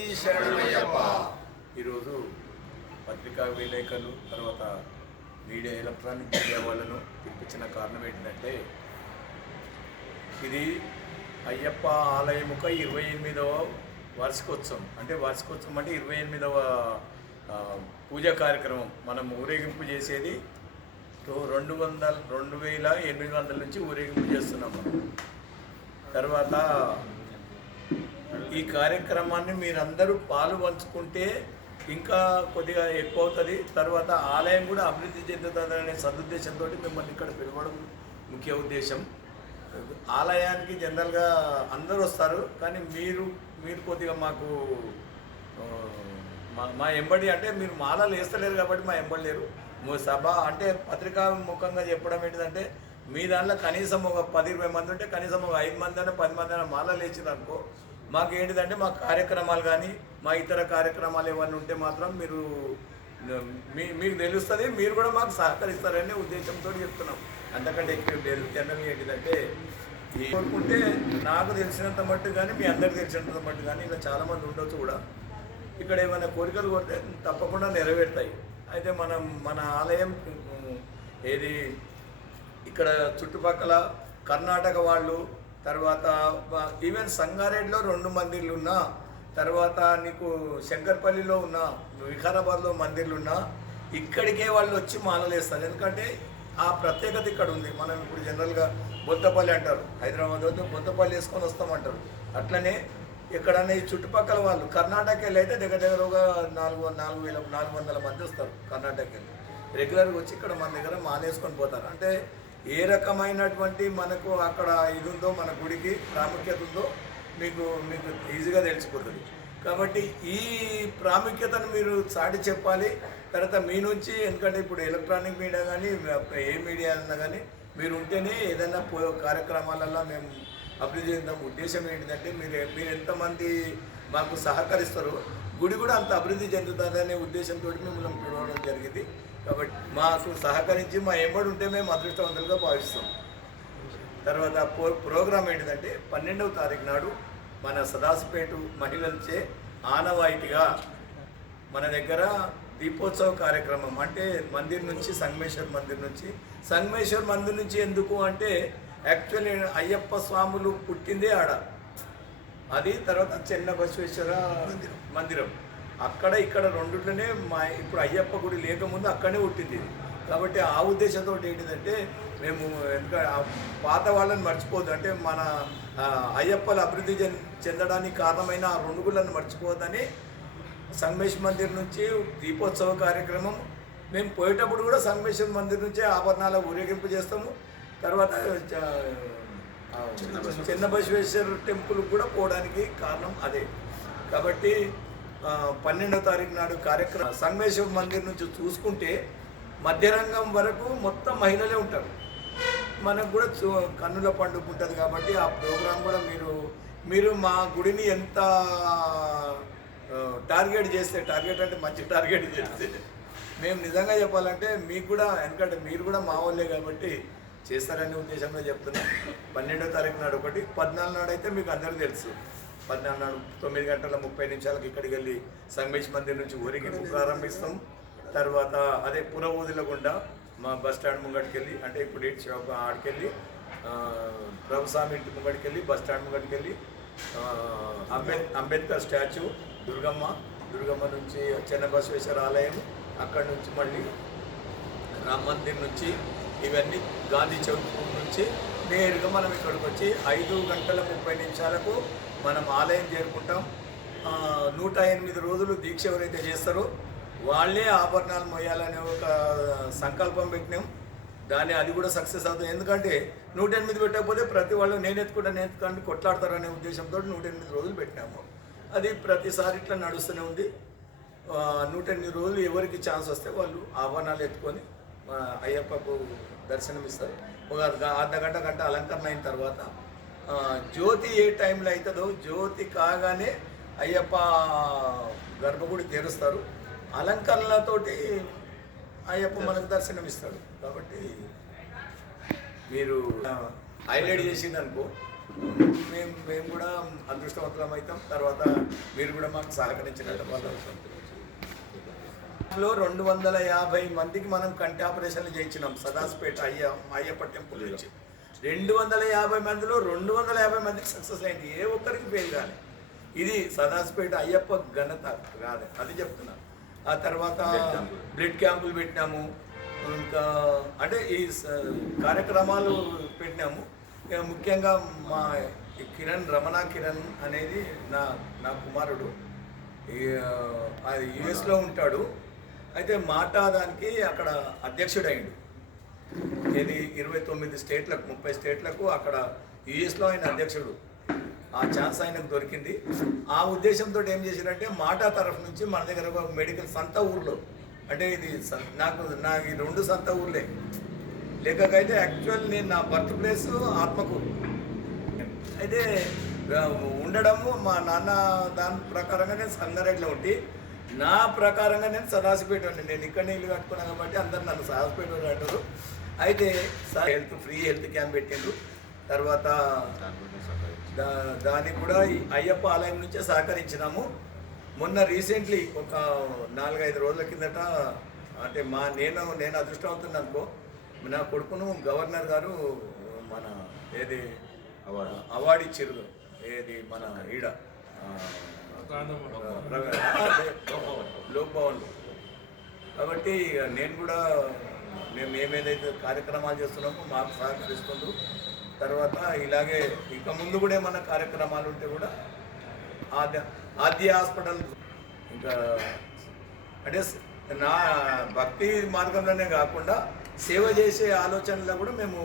శరణమయ్యప్ప. ఈరోజు పత్రికా విలేకరులు తర్వాత మీడియా ఎలక్ట్రానిక్ మీడియా వాళ్ళను పిలిపించిన కారణం ఏంటంటే ఇది అయ్యప్ప ఆలయముక 28వ వార్షికోత్సవం. అంటే వార్షికోత్సవం అంటే 28వ పూజా కార్యక్రమం. మనం ఊరేగింపు చేసేది 2800 నుంచి ఊరేగింపు చేస్తున్నాం మనం. తర్వాత ఈ కార్యక్రమాన్ని మీరందరూ పాలు పంచుకుంటే ఇంకా కొద్దిగా ఎక్కువ అవుతుంది. తర్వాత ఆలయం కూడా అభివృద్ధి చెందుతుందనే సదుద్దేశంతో మిమ్మల్ని ఇక్కడ పిలవడం ముఖ్య ఉద్దేశం. ఆలయానికి జనరల్గా అందరూ వస్తారు, కానీ మీరు కొద్దిగా మాకు మా ఎంబడి అంటే మీరు మాలలు వేస్తలేరు కాబట్టి మా ఎంబడి లేరు. సభ అంటే పత్రికా ముఖంగా చెప్పడం ఏంటిదంటే మీ దాంట్లో కనీసం ఒక 10-20 మంది ఉంటే కనీసం ఒక 5 మంది అయినా 10 మంది అయినా మాలలు వేసిరనుకో మాకు ఏంటిదంటే మా కార్యక్రమాలు కానీ మా ఇతర కార్యక్రమాలు ఏమన్నా ఉంటే మాత్రం మీరు మీకు తెలుస్తుంది, మీరు కూడా మాకు సహకరిస్తారనే ఉద్దేశంతో చెప్తున్నాం. అంతకంటే ఎక్కువ లేదు. జనరల్ ఏంటిదంటే కోరుకుంటే నాకు తెలిసినంత మట్టు కానీ మీ అందరికి తెలిసినంత మట్టు కానీ ఇంకా చాలామంది ఉండొచ్చు కూడా ఇక్కడ ఏమైనా కోరికలు కోరితే తప్పకుండా నెరవేరుతాయి. అయితే మన ఆలయం ఏది ఇక్కడ చుట్టుపక్కల కర్ణాటక వాళ్ళు, తర్వాత ఈవెన్ సంగారెడ్డిలో 2 మందిర్లు ఉన్నా, తర్వాత నీకు శంకర్పల్లిలో ఉన్న వికారాబాద్లో మందిర్లు ఉన్నా ఇక్కడికే వాళ్ళు వచ్చి మాలలు వేస్తారు. ఎందుకంటే ఆ ప్రత్యేకత ఇక్కడ ఉంది. మనం ఇప్పుడు జనరల్గా బొత్తపల్లి అంటారు, హైదరాబాద్ వద్ద బొత్తపల్లి వేసుకొని వస్తామంటారు. అట్లనే ఎక్కడన్నా ఈ చుట్టుపక్కల వాళ్ళు కర్ణాటక వెళ్ళి అయితే దగ్గరగా 400 మంది వస్తారు. కర్ణాటక వెళ్ళి రెగ్యులర్గా వచ్చి ఇక్కడ మన దగ్గర మాలేసుకొని పోతారు. అంటే ఏ రకమైనటువంటి మనకు అక్కడ ఇది ఉందో, మన గుడికి ప్రాముఖ్యత ఉందో మీకు ఈజీగా తెలిసిపోతుంది. కాబట్టి ఈ ప్రాముఖ్యతను మీరు చాటి చెప్పాలి. తర్వాత మీ నుంచి, ఎందుకంటే ఇప్పుడు ఎలక్ట్రానిక్ మీడియా కానీ ఏ మీడియా అన్నా కానీ మీరు ఉంటేనే ఏదైనా కార్యక్రమాలలో మేము అభివృద్ధి చెందాం. ఉద్దేశం ఏంటంటే మీరు ఎంతమంది మాకు సహకరిస్తారో గుడి కూడా అంత అభివృద్ధి చెందుతుందనే ఉద్దేశంతో మిమ్మల్ని పిలవడం జరిగింది. కాబట్టి మాకు సహకరించి మా ఎంబడి ఉంటే మేము అదృష్టవంతులుగా భావిస్తాం. తర్వాత ప్రోగ్రాం ఏంటిదంటే 12వ తారీఖు నాడు మన సదాశివపేట మహిళలచే ఆనవాయితీగా మన దగ్గర దీపోత్సవ కార్యక్రమం. అంటే మందిర్ నుంచి సంగమేశ్వర్ మందిర్ నుంచి ఎందుకు అంటే యాక్చువల్లీ అయ్యప్ప స్వాములు పుట్టిందే ఆడ, అది తర్వాత చెన్న బసవేశ్వర మందిరం. అక్కడ ఇక్కడ రెండుట్లోనే ఇప్పుడు అయ్యప్ప గుడి లేకముందు అక్కడనే పుట్టింది. కాబట్టి ఆ ఉద్దేశంతో ఏంటిదంటే మేము ఎందుకంటే పాత వాళ్ళని మర్చిపోవద్దు, అంటే మన అయ్యప్పలు అభివృద్ధి చెందడానికి కారణమైన ఆ 2 గుళ్ళను మర్చిపోవద్దని సంగమేశ్వర మందిర్ నుంచి దీపోత్సవ కార్యక్రమం. మేము పోయేటప్పుడు కూడా సంగమేశ్వర మందిర్ నుంచే ఆభరణాల ఊరేగింపు చేస్తాము. తర్వాత చిన్న బసవేశ్వర టెంపుల్ కూడా పోవడానికి కారణం అదే. కాబట్టి 12వ తారీఖు నాడు కార్యక్రమం సంగమేశ్వర మందిర్ నుంచి చూసుకుంటే మధ్యరంగం వరకు మొత్తం మహిళలే ఉంటారు. మనకు కూడా కన్నుల పండుగ ఉంటుంది. కాబట్టి ఆ ప్రోగ్రాం కూడా మీరు మా గుడిని ఎంత టార్గెట్ అంటే మంచి టార్గెట్ చేస్తే మేము నిజంగా చెప్పాలంటే మీకు కూడా, ఎందుకంటే మీరు కూడా మా వాళ్ళే కాబట్టి చేస్తారనే ఉద్దేశంలో చెప్తున్నాం. 12వ తారీఖు నాడు ఒకటి, 14 నాడు అయితే మీకు అందరికీ తెలుసు. 14 నాడు 9:30 ఇక్కడికి వెళ్ళి సంగమేశ్వర మందిర్ నుంచి ఊరేగింపు ప్రారంభిస్తాం. తర్వాత అదే పురవూదిల గుండా మా బస్ స్టాండ్ ముంగడికి వెళ్ళి, అంటే ఇప్పుడు ఏంటి షాప్ ఆడికెళ్ళి ప్రభుస్వామి ఇంటి ముంగడికి వెళ్ళి బస్ స్టాండ్ ముంగడికి వెళ్ళి అంబేద్కర్ స్టాచ్యూ, దుర్గమ్మ నుంచి చెన్న బసవేశ్వర ఆలయం, అక్కడి నుంచి మళ్ళీ రామ్ మందిర్ నుంచి ఇవన్నీ గాంధీ చౌక్ నుంచి నేరుగా మనం ఇక్కడికి వచ్చి 5:30 మనం ఆలయం చేరుకుంటాం. 108 రోజులు దీక్ష ఎవరైతే చేస్తారో వాళ్ళే ఆభరణాలు మోయాలనే ఒక సంకల్పం పెట్టినాం. అది కూడా సక్సెస్ అవుతుంది. ఎందుకంటే 108 పెట్టకపోతే ప్రతి వాళ్ళు నేను ఎత్తుకుంటే కొట్లాడతారనే ఉద్దేశంతో 108 రోజులు పెట్టినాము. అది ప్రతిసారి ఇట్లా నడుస్తూనే ఉంది. 108 రోజులు ఎవరికి ఛాన్స్ వస్తే వాళ్ళు ఆభరణాలు ఎత్తుకొని అయ్యప్పకు దర్శనం ఇస్తారు. ఒక గంట అలంకరణ అయిన తర్వాత జ్యోతి ఏ టైంలో అవుతుందో జ్యోతి కాగానే అయ్యప్ప గర్భగుడి తెరుస్తారు. అలంకరణలతోటి అయ్యప్ప మనకు దర్శనం ఇస్తాడు. కాబట్టి మీరు హైలైట్ చేసిందనుకో మేము కూడా అదృష్టవంతులం అవుతాం. తర్వాత మీరు కూడా మాకు సహకరించినట్టు వాళ్ళు అవుతాం. 250 మందికి మనం కంటి ఆపరేషన్లు చేయించినాం సదాస్పేట అయ్యప్ప టెంపుల్ నుంచి. 250 మందిలో 250 మందికి సక్సెస్ అయింది. ఏ ఒక్కరికి ఫెయిల్ కాదు. ఇది సదాస్పేట అయ్యప్ప ఘనత కాదు, అది చెప్తున్నా. ఆ తర్వాత బ్లడ్ క్యాంపులు పెట్టినాము. ఇంకా అంటే ఈ కార్యక్రమాలు పెట్టినాము. ముఖ్యంగా మా రమణ కిరణ్ అనేది నా కుమారుడు. అది యుఎస్లో ఉంటాడు. అయితే మాట దానికి అక్కడ అధ్యక్షుడు అయిండు. ఇది 29 స్టేట్లకు 30 స్టేట్లకు అక్కడ యుఎస్లో ఆయన అధ్యక్షుడు. ఆ ఛాన్స్ ఆయనకు దొరికింది. ఆ ఉద్దేశంతో ఏం చేశారంటే మాటా తరఫు నుంచి మన దగ్గర ఒక మెడికల్ సంత ఊర్లో, అంటే ఇది నాకు ఈ 2 సంత ఊర్లే లేకైతే యాక్చువల్ నేను నా బర్త్ ప్లేస్ ఆత్మకూరు అయితే ఉండడము మా నాన్న దాని ప్రకారంగా నేను సంగారెడ్డిలో ఉండి నా ప్రకారంగా నేను సదాసిపేట ఉండి నేను ఇక్కడనే ఇల్లు కట్టుకున్నాను కాబట్టి అందరు నన్ను సదాసిపేట అంటారు. అయితే ఫ్రీ హెల్త్ క్యాంప్ పెట్టిండ్రు. తర్వాత దానికి కూడా అయ్యప్ప ఆలయం నుంచే సహకరించినాము. మొన్న రీసెంట్లీ ఒక 4-5 రోజుల కిందట అంటే నేను అదృష్టవంతుని అనుకో, నా కొడుకును గవర్నర్ గారు మన ఏది అవార్డు ఇచ్చారు. ఏది మన ఈడ లోక్ భవన్లో. కాబట్టి నేను కూడా మేము ఏమేదైతే కార్యక్రమాలు చేస్తున్నామో మాకు సహకరిస్తుండ్రు. తర్వాత ఇలాగే ఇక ముందు కూడా ఏమన్నా కార్యక్రమాలు ఉంటే కూడా ఆద్య హాస్పిటల్ ఇంకా అంటే నా భక్తి మార్గంలోనే కాకుండా సేవ చేసే ఆలోచనలో కూడా మేము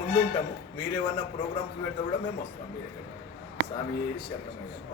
ముందుంటాము. మీరేమన్నా ప్రోగ్రామ్స్ పెడితే కూడా మేము వస్తాం. మీరే స్వామి శరణమయ్యప్ప.